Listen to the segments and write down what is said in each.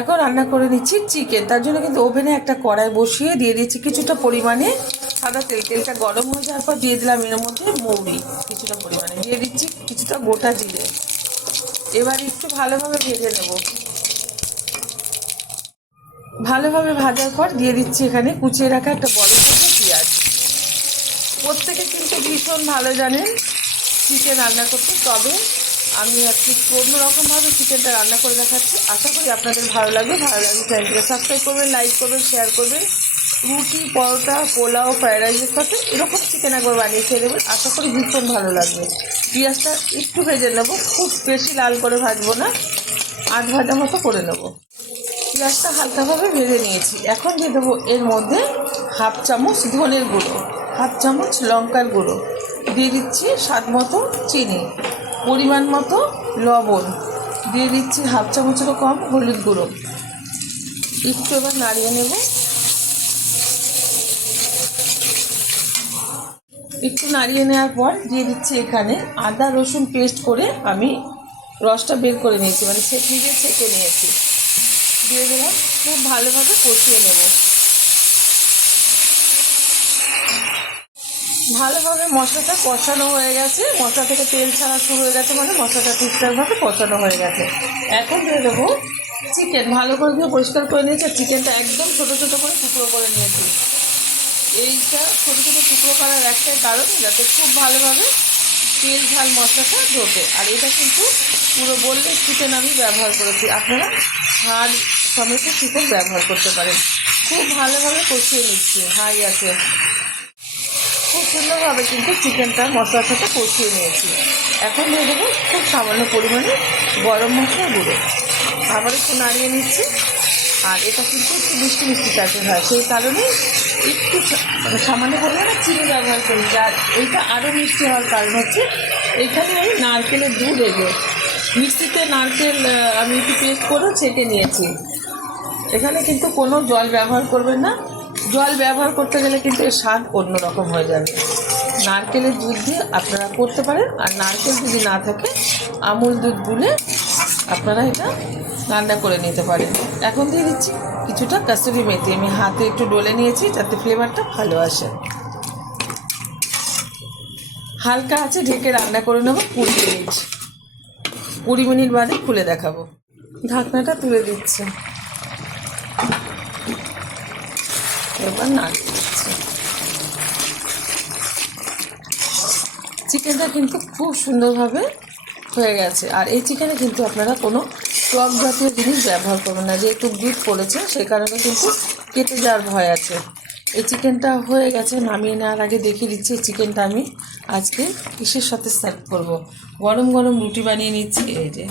এখন রান্না করে নিচ্ছি চিকেন। তার জন্য কিন্তু ওভেনে একটা কড়াই বসিয়ে দিয়ে দিচ্ছি কিছুটা পরিমাণে সাদা তেল তেলটা গরম হয়ে যাওয়ার পর দিয়ে দিলাম এর মধ্যে মৌরি, কিছুটা পরিমাণে। দিয়ে দিচ্ছি কিছুটা গোটা জিরে। এবার একটু ভালোভাবে ভেজে নেব। ভালোভাবে ভাজার পর দিয়ে দিচ্ছি এখানে কুচিয়ে রাখা একটা বড় সাইজের পেঁয়াজ। প্রত্যেকে কিন্তু ভীষণ ভালো জানেন চিকেন রান্না করতে তবে আমি একটু অন্যরকমভাবে চিকেনটা রান্না করে দেখাচ্ছি। আশা করি আপনাদের ভালো লাগবে। ভালো লাগলে চ্যানেলটিকে সাবস্ক্রাইব করবেন লাইক করবেন শেয়ার করবেন। রুটি, পরোটা, পোলাও ফ্রাইড রাইসের সাথে এরকম চিকেন একবার বানিয়ে খেয়ে দেবেন আশা করি ভীষণ ভালো লাগবে। পেঁয়াজটা একটু ভেজে নেব। খুব বেশি লাল করে ভাজবো না। আধ ভাজা মতো করে নেব। পেঁয়াজটা হালকাভাবে ভেজে নিয়েছি। এখন দিয়ে দেবো এর মধ্যে হাফ চামচ ধনের গুঁড়ো, হাফ চামচ লঙ্কার গুঁড়ো। দিয়ে দিচ্ছি স্বাদ মতো চিনি। পরিমাণ মতো লবণ। দিয়ে দিচ্ছি হাফ চামচেরও কম হলুদ গুঁড়ো। একটু এবার নাড়িয়ে নেব। একটু নাড়িয়ে নেওয়ার পর দিয়ে দিচ্ছি এখানে আদা রসুন পেস্ট করে আমি রসটা বের করে নিয়েছি মানে ছেঁকে দিয়ে ছেঁকে নিয়েছি। দিয়ে দিলাম, খুব ভালোভাবে কষিয়ে নেব। ভালোভাবে মশলাটা কষানো হয়ে গেছে। মশলা থেকে তেল ছাড়া শুরু হয়ে গেছে মানে মশলাটা ঠিকঠাকভাবে কষানো হয়ে গেছে। এখন দিয়ে দেবো চিকেন ভালো করে দিয়ে পরিষ্কার করে নিয়েছি। চিকেনটা একদম ছোটো ছোটো করে টুকরো করে নিয়েছি। এইটা ছোটো ছোটো টুকরো করার একটাই কারণ যাতে খুব ভালোভাবে তেল ঝাল মশলাটা ঢোকে। আর এটা কিন্তু পুরো বললে চিকেন আমি ব্যবহার করেছি। আপনারা হাড় সমেত চিকেন ব্যবহার করতে পারেন। খুব ভালোভাবে কষিয়ে নিচ্ছি। হাই আছে। খুব সুন্দরভাবে কিন্তু চিকেনটা মশলার সাথে কষিয়ে নিয়েছি। এখন দিয়ে দেবো খুব সামান্য পরিমাণে গরম মশলা গুঁড়ো। আবার একটু নাড়িয়ে নিচ্ছি। আর এটা কিন্তু একটু মিষ্টি মিষ্টি টাইপের হয়। সেই কারণে একটু মানে সামান্য পরিমাণে চিনি ব্যবহার করি। আর এইটা আরও মিষ্টি হওয়ার কারণ হচ্ছে এখানে আমি নারকেলের দুধ এগো মিষ্টিতে নারকেল আমি একটু পেস্ট করে ছেঁকে নিয়েছি। এখানে কিন্তু কোনো জল ব্যবহার করবেন না। জল ব্যবহার করতে গেলে কিন্তু এর স্বাদ অন্যরকম হয়ে যাবে। নারকেলের দুধ দিয়ে আপনারা করতে পারেন, আর নারকেল যদি না থাকে, আমুল দুধ গুলে আপনারা এটা রান্না করে নিতে পারেন। এখন দিয়ে দিচ্ছি কিছুটা কাসুরি মেথি। আমি হাতে একটু ডলে নিয়েছি, যাতে ফ্লেভারটা ভালো আসে। হালকা আছে, ঢেকে রান্না করে নেব কুড়ি মিনিট। কুড়ি মিনিট বাদে খুলে দেখাবো। ঢাকনাটা তুলে দিচ্ছে। এবার নাড়িয়ে দিচ্ছি চিকেনটা কিন্তু খুব সুন্দরভাবে হয়ে গেছে। আর এই চিকেনে কিন্তু আপনারা কোনো টক জাতীয় জিনিস ব্যবহার করবেন না। যেহেতু দুধ পড়েছে সেই কারণে কিন্তু কেটে যাওয়ার ভয় আছে। এই চিকেনটা হয়ে গেছে, নামিয়ে নেওয়ার আগে দেখিয়ে দিচ্ছি এই চিকেনটা আমি আজকে কিসের সাথে সার্ভ করব। গরম গরম রুটি বানিয়ে নিচ্ছি। এই যে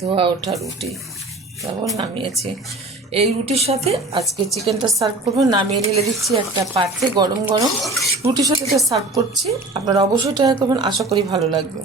ধোয়া ওঠা রুটি। তারপর নামিয়েছি। এই রুটির সাথে আজকে চিকেনটা সার্ভ করব। নামিয়ে ঢেলে দিচ্ছি একটা পাত্রে গরম গরম। রুটির সাথে এটা সার্ভ করছি। আপনারা অবশ্যই ট্রাই করবেন, আশা করি ভালো লাগবে।